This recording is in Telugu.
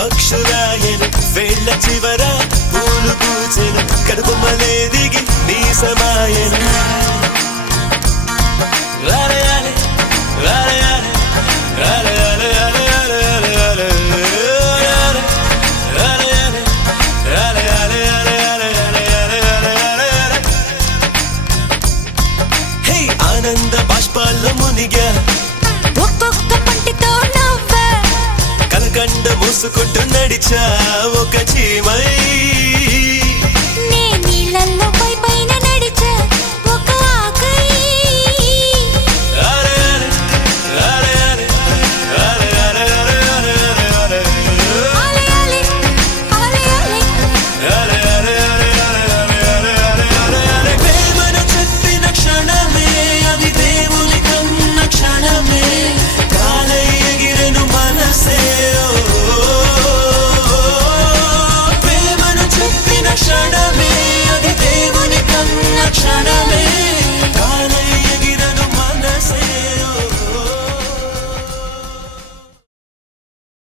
పక్షురాయను వేళ్ళ చివర పూలు పూచెను కడుపుమలే దిగి నీ సమాయను రాలయాలే రాలయాలే రాలయాలే రాలయాలే రాలయాలే రాలయాలే రాలయాలే రాలయాలే హే ఆనంద బాష్పాల్లో మునిగా ఒక్కొక్క పంటితో నవ్వే కలకండ మూసుకుంటూ నడిచా ఒక చీమై